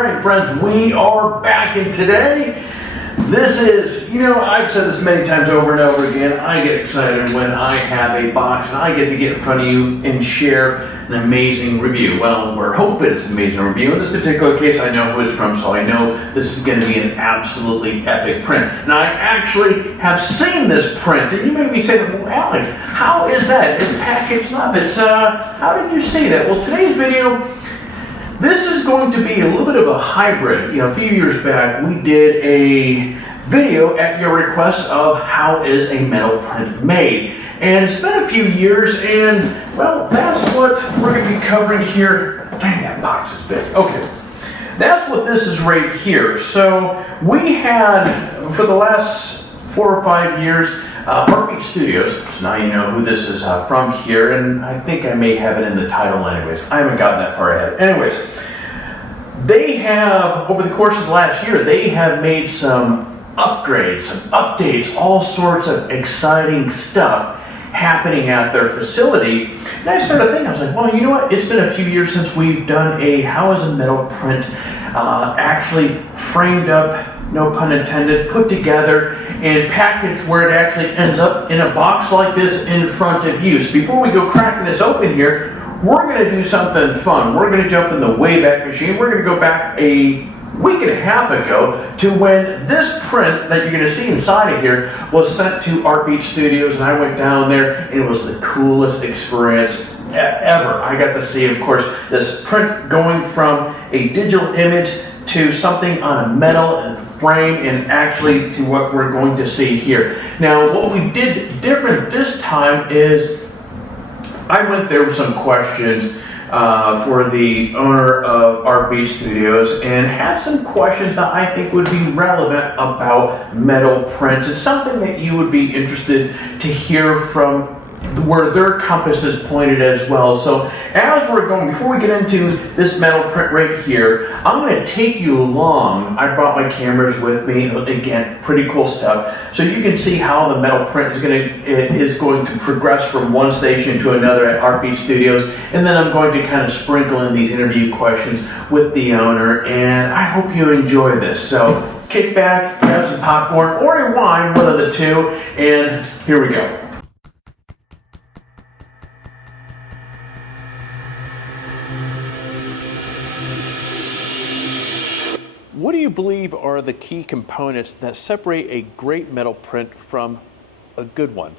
Alright friends, we are back, and today, this is, I've said this many times over and over again, I get excited when I have a box and I get to get in front of you and share an amazing review. Well, we're hoping it's an amazing review. In this particular case, I know who it's from, so I know this is going to be an absolutely epic print. And I actually have seen this print, and you may be saying, well, Alex, how is that? It's packaged up. How did you see that? Well, today's video, this is going to be a little bit of a hybrid. A few years back, we did a video at your request of how is a metal print made. And it's been a few years, and, well, that's what we're going to be covering here. Dang, that box is big. Okay. That's what this is right here. So we had, for the last 4 or 5 years, Artbeat Studios, so now you know who this is from here, and I think I may have it in the title anyways. I haven't gotten that far ahead. Anyways, they have, over the course of the last year, they have made some upgrades, some updates, all sorts of exciting stuff happening at their facility. And I started thinking, I was like, well, you know what? It's been a few years since we've done a how is a metal print actually framed up, no pun intended, put together and packaged where it actually ends up in a box like this in front of you. So before we go cracking this open here, we're going to do something fun. We're going to jump in the Wayback Machine. We're going to go back a week and a half ago to when this print that you're going to see inside of here was sent to Artbeat Studios, and I went down there, and it was the coolest experience ever. I got to see, of course, this print going from a digital image to something on a metal frame, and actually to what we're going to see here. Now, what we did different this time is I went there with some questions for the owner of Artbeat Studios, and had some questions that I think would be relevant about metal prints. It's something that you would be interested to hear from where their compass is pointed as well. So as we're going, before we get into this metal print right here, I'm going to take you along. I brought my cameras with me. Again, pretty cool stuff. So you can see how the metal print is going to progress from one station to another at Artbeat Studios. And then I'm going to kind of sprinkle in these interview questions with the owner. And I hope you enjoy this. So kick back, grab some popcorn or a wine, one of the two. And here we go. What do you believe are the key components that separate a great metal print from a good one?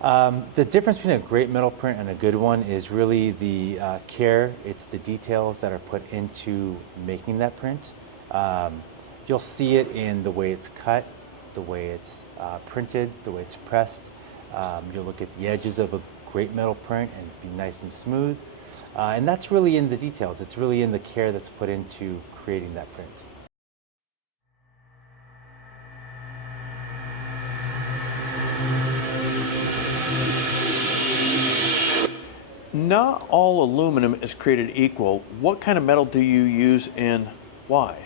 The difference between a great metal print and a good one is really the care. It's the details that are put into making that print. You'll see it in the way it's cut, the way it's printed, the way it's pressed. You'll look at the edges of a great metal print and be nice and smooth. And that's really in the details. It's really in the care that's put into creating that print. Not all aluminum is created equal. What kind of metal do you use and why?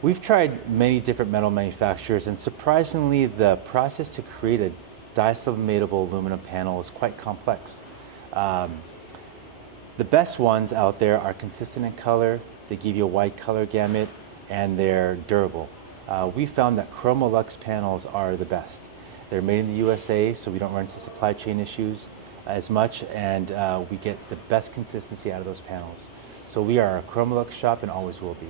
We've tried many different metal manufacturers, and surprisingly, the process to create a disublimatable aluminum panel is quite complex. The best ones out there are consistent in color, they give you a wide color gamut, and they're durable. We found that Chromalux panels are the best. They're made in the USA, so we don't run into supply chain issues as much, and we get the best consistency out of those panels. So we are a Chromolux shop and always will be.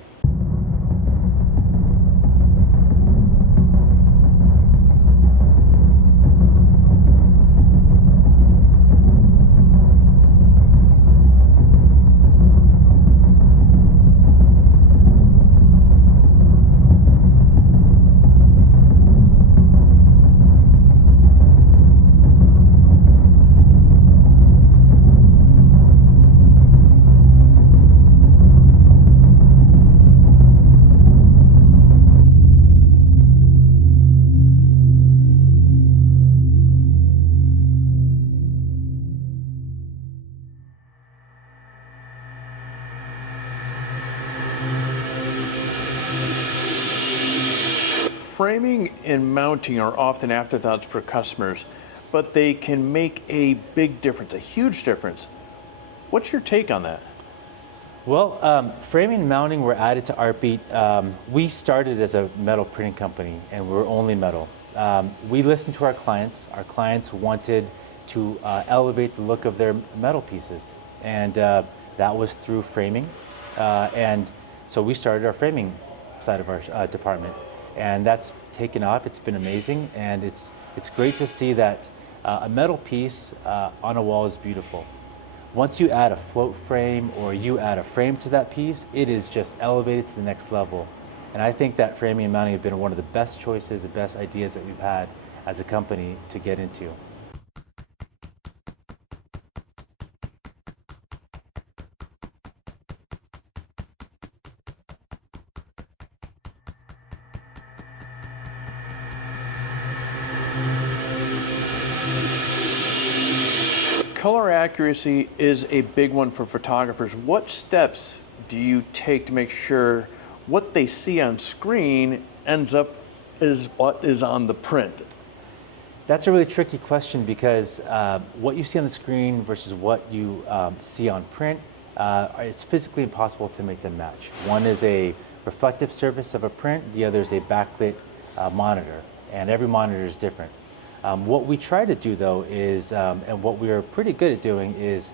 Framing and mounting are often afterthoughts for customers, but they can make a big difference, a huge difference. What's your take on that? Well, framing and mounting were added to Artbeat. We started as a metal printing company, and we were only metal. We listened to our clients. Our clients wanted to elevate the look of their metal pieces, and that was through framing. And so we started our framing side of our department, and that's taken off. It's been amazing, and it's great to see that a metal piece on a wall is beautiful. Once you add a float frame or you add a frame to that piece, it is just elevated to the next level. And I think that framing and mounting have been one of the best choices, the best ideas that we've had as a company to get into. Color accuracy is a big one for photographers. What steps do you take to make sure what they see on screen ends up is what is on the print? That's a really tricky question because what you see on the screen versus what you see on print, it's physically impossible to make them match. One is a reflective surface of a print, the other is a backlit monitor, and every monitor is different. What we try to do though is, and what we're pretty good at doing is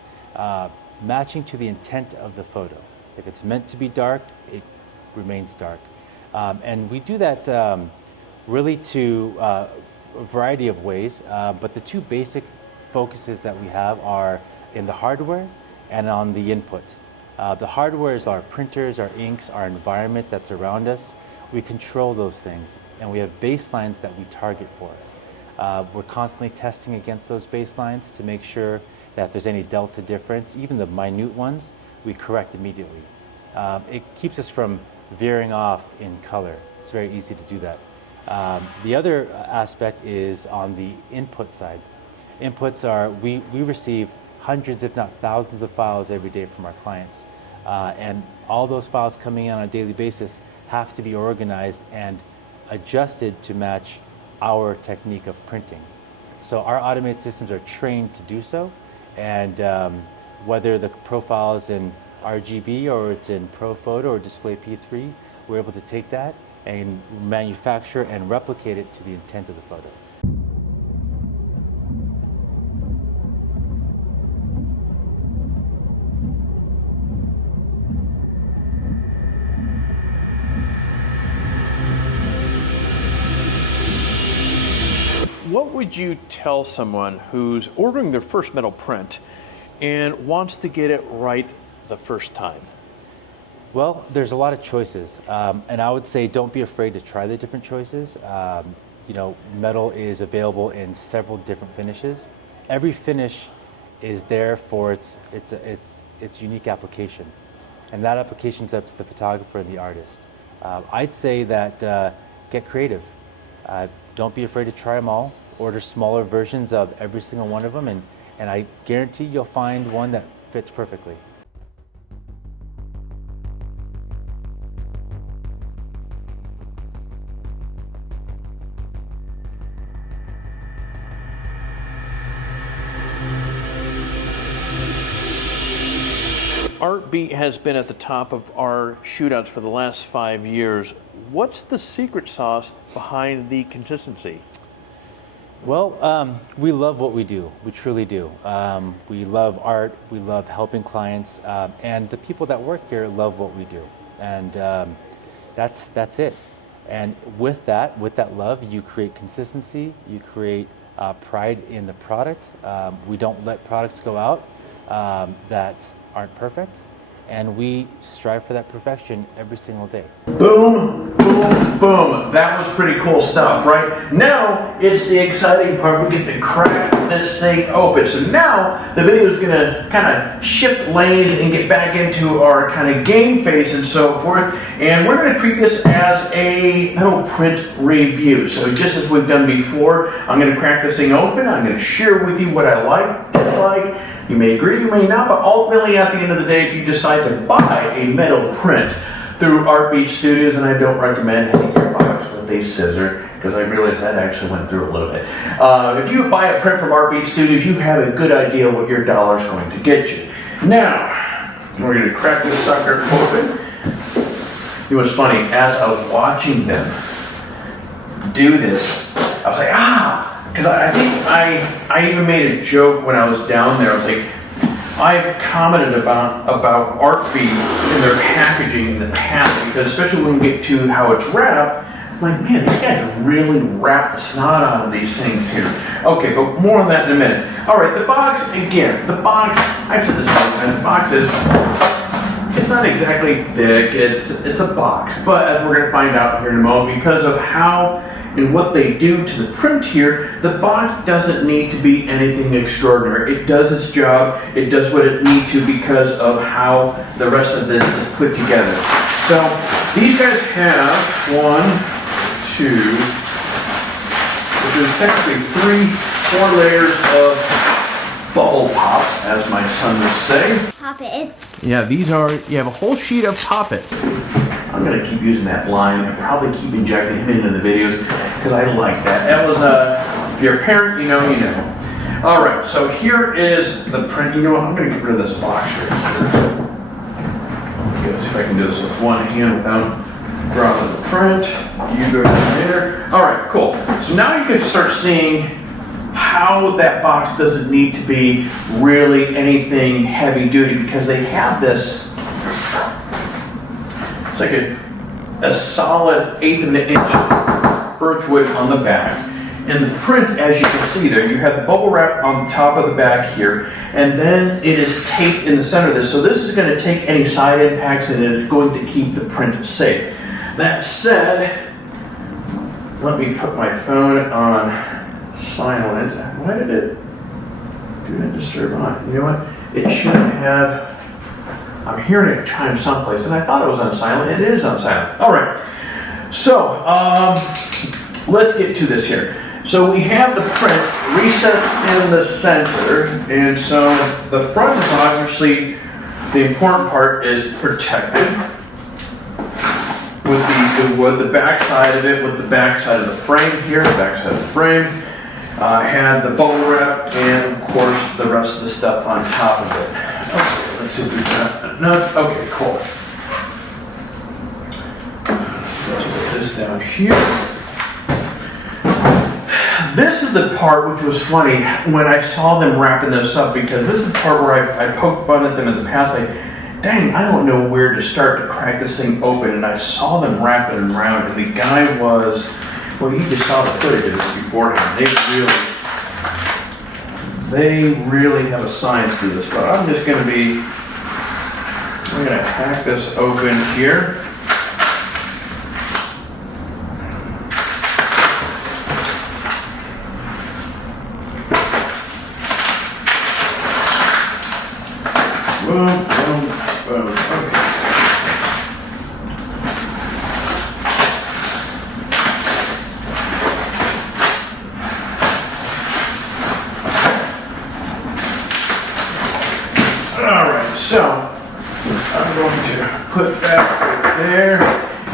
matching to the intent of the photo. If it's meant to be dark, it remains dark. And we do that really to a variety of ways, but the two basic focuses that we have are in the hardware and on the input. The hardware is our printers, our inks, our environment that's around us. We control those things, and we have baselines that we target for. We're constantly testing against those baselines to make sure that if there's any delta difference, even the minute ones, we correct immediately. It keeps us from veering off in color. It's very easy to do that. The other aspect is on the input side. Inputs are, we receive hundreds, if not thousands of files every day from our clients. And all those files coming in on a daily basis have to be organized and adjusted to match our technique of printing. So our automated systems are trained to do so, and whether the profile is in RGB or it's in ProPhoto or Display P3, we're able to take that and manufacture and replicate it to the intent of the photo. What would you tell someone who's ordering their first metal print and wants to get it right the first time? Well, there's a lot of choices, and I would say don't be afraid to try the different choices. You know, metal is available in several different finishes. Every finish is there for its unique application, and that application is up to the photographer and the artist. I'd say that get creative. Don't be afraid to try them all. Order smaller versions of every single one of them, and I guarantee you'll find one that fits perfectly. Artbeat has been at the top of our shootouts for the last 5 years. What's the secret sauce behind the consistency? Well, we love what we do. We truly do. We love art. We love helping clients, and the people that work here love what we do. And that's it. And with that love, you create consistency. You create pride in the product. We don't let products go out that aren't perfect, and we strive for that perfection every single day. Boom, boom, boom. That was pretty cool stuff, right? Now it's the exciting part. We get to crack this thing open. So now the video is going to kind of shift lanes and get back into our kind of game phase and so forth. And we're going to treat this as a metal print review. So just as we've done before, I'm going to crack this thing open. I'm going to share with you what I like, dislike. You may agree, you may not, but ultimately at the end of the day, if you decide to buy a metal print through Artbeat Studios, and I don't recommend hitting your box with a scissor, because I realized that actually went through a little bit. If you buy a print from Artbeat Studios, you have a good idea what your dollar's going to get you. Now, We're going to crack this sucker open. You know what's funny? As I was watching them do this, I was like, because I think I even made a joke when I was down there. I was like, I've commented about Artbeat and their packaging in the past, because especially when we get to how it's wrapped, I'm like, man, these guys really wrap the snot out of these things here. Okay, but more on that in a minute. All right, the box, again, I've said this many times, the box is, it's not exactly thick, it's a box, but as we're going to find out here in a moment, because of how and what they do to the print here, the box doesn't need to be anything extraordinary. It does its job, it does what it needs to because of how the rest of this is put together. So these guys have 1, 2, there's technically 4 layers of bubble pops, as my son would say. Poppets. Yeah, you have a whole sheet of poppets. I'm going to keep using that line and probably keep injecting him into the videos because I like that. That was, if you're a parent, you know. All right, so here is the print. You know what, I'm going to get rid of this box here. Let's see if I can do this with one hand without dropping the print. You go down there. All right, cool. So now you can start seeing how that box doesn't need to be really anything heavy duty, because they have this, it's like a solid 1/8 of an inch birchwood on the back. And the print, as you can see there, you have the bubble wrap on the top of the back here, and then it is taped in the center of this. So this is going to take any side impacts and it is going to keep the print safe. That said, let me put my phone on silent. Why did it do not disturb on? You know what? It should have. I'm hearing it chime someplace, and I thought it was on silent. It is on silent. All right. So let's get to this here. So we have the print recessed in the center, and so the front is obviously the important part is protected with the wood. The back side of it with the back side of the frame here. The back side of the frame had the bubble wrap, and of course the rest of the stuff on top of it. Okay, let's see if we've got enough. Okay, cool. Let's put this down here. This is the part which was funny when I saw them wrapping this up, because this is the part where I poked fun at them in the past, like, dang, I don't know where to start to crack this thing open, and I saw them wrap it around, and the guy was, well, you just saw the footage of this beforehand. They really have a science to this, but I'm just going to hack this open here. Boom, boom, boom. Okay. All right, so I'm going to put that right there.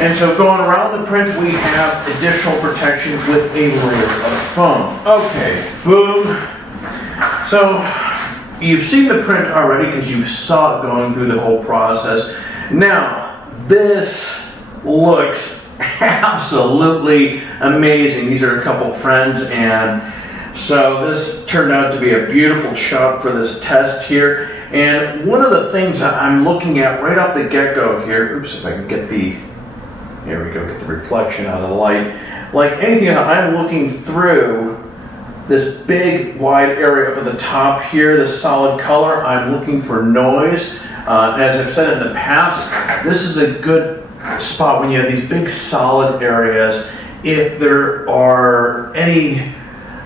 And so going around the print, we have additional protection with a layer of foam. Okay, boom. So you've seen the print already because you saw it going through the whole process. Now, this looks absolutely amazing. These are a couple friends, and so this turned out to be a beautiful shot for this test here. And one of the things that I'm looking at right off the get-go here, oops, if I can get there we go, get the reflection out of the light. Like anything, I'm looking through this big wide area up at the top here, this solid color. I'm looking for noise. And as I've said in the past, this is a good spot when you have these big solid areas. If there are any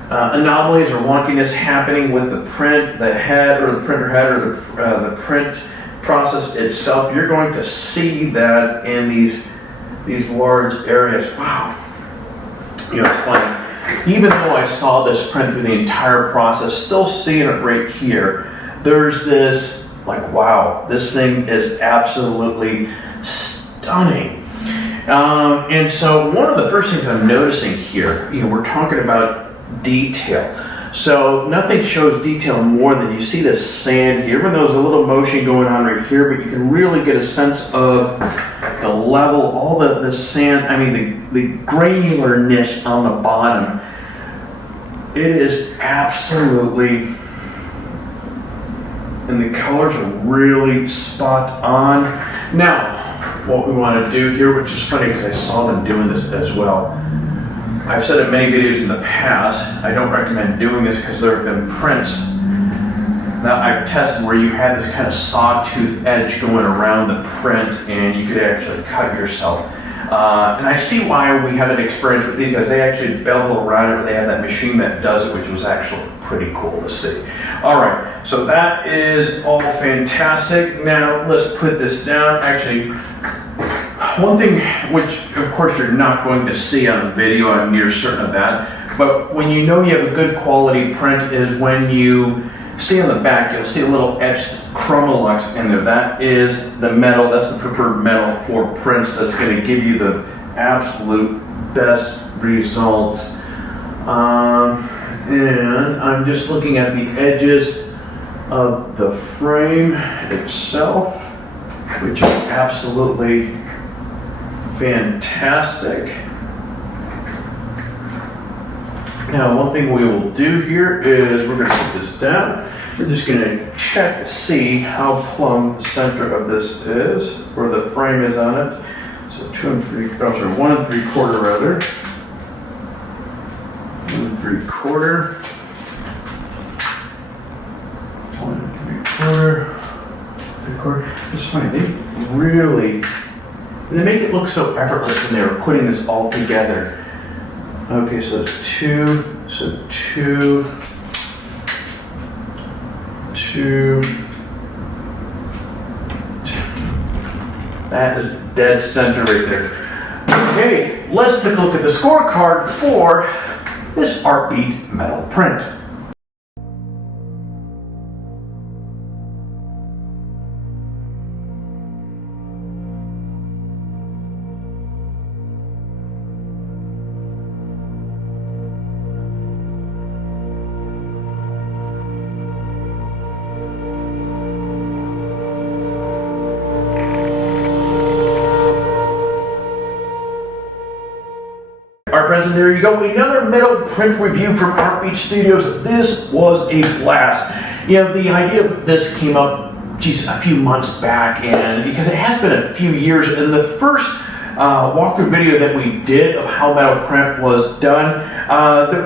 anomalies or wonkiness happening with the print, the head, or the printer head, or the print process itself, you're going to see that in these large areas. Wow. You know, it's funny. Even though I saw this print through the entire process, still seeing it right here, there's this, like, wow, this thing is absolutely stunning. And so one of the first things I'm noticing here, we're talking about detail. So nothing shows detail more than you see this sand here. Even though there's a little motion going on right here, but you can really get a sense of the level, all the sand, I mean the granularness on the bottom. It is absolutely, and the colors are really spot on. Now, what we want to do here, which is funny because I saw them doing this as well. I've said in many videos in the past, I don't recommend doing this because there have been prints that I've tested where you had this kind of sawtooth edge going around the print and you could actually cut yourself. And I see why we haven't experienced with these guys. They actually bevel around it, but they have that machine that does it, which was actually pretty cool to see. All right, so that is all fantastic. Now let's put this down. Actually, one thing which of course you're not going to see on video, I'm near certain of that, but when you know you have a good quality print is when you see on the back, you'll see a little etched Chromolux in there. That is the metal, that's the preferred metal for prints that's going to give you the absolute best results. And I'm just looking at the edges of the frame itself, which is absolutely fantastic. Now, one thing we will do here is we're going to put this down. We're just going to check to see how plumb the center of this is, where the frame is on it. So 1 3/4 rather. 1 3/4. 1 3/4. 3/4. It's funny, they really, and they make it look so effortless when they were putting this all together. Okay, so it's 2, so 2, 2. That is dead center right there. Okay, let's take a look at the scorecard for this Artbeat metal print. Alright friends, and there you go, another metal print review from Artbeat Studios. This was a blast. You know, the idea of this came up, a few months back, and because it has been a few years, and the first walkthrough video that we did of how metal print was done,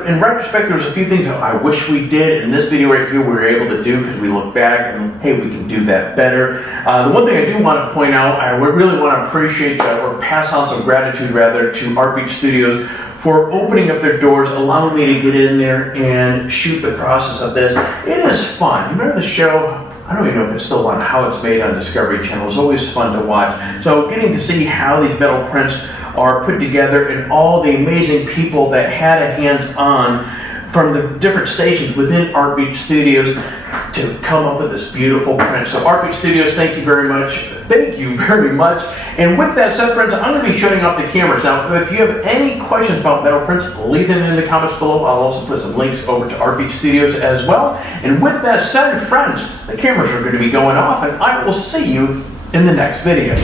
in retrospect there was a few things that I wish we did. In this video right here we were able to do because we look back and hey, we can do that better. The one thing I do want to point out, I would really want to appreciate or pass on some gratitude rather to Artbeat Studios for opening up their doors, allowing me to get in there and shoot the process of this. It is fun. You remember the show? I don't even know if it's still on, How It's Made on Discovery Channel. It's always fun to watch. So getting to see how these metal prints are put together and all the amazing people that had a hands-on from the different stations within Artbeat Studios to come up with this beautiful print. So Artbeat Studios, thank you very much. Thank you very much. And with that said, friends, I'm going to be shutting off the cameras. Now, if you have any questions about metal prints, leave them in the comments below. I'll also put some links over to Artbeat Studios as well. And with that said, friends, the cameras are going to be going off, and I will see you in the next video.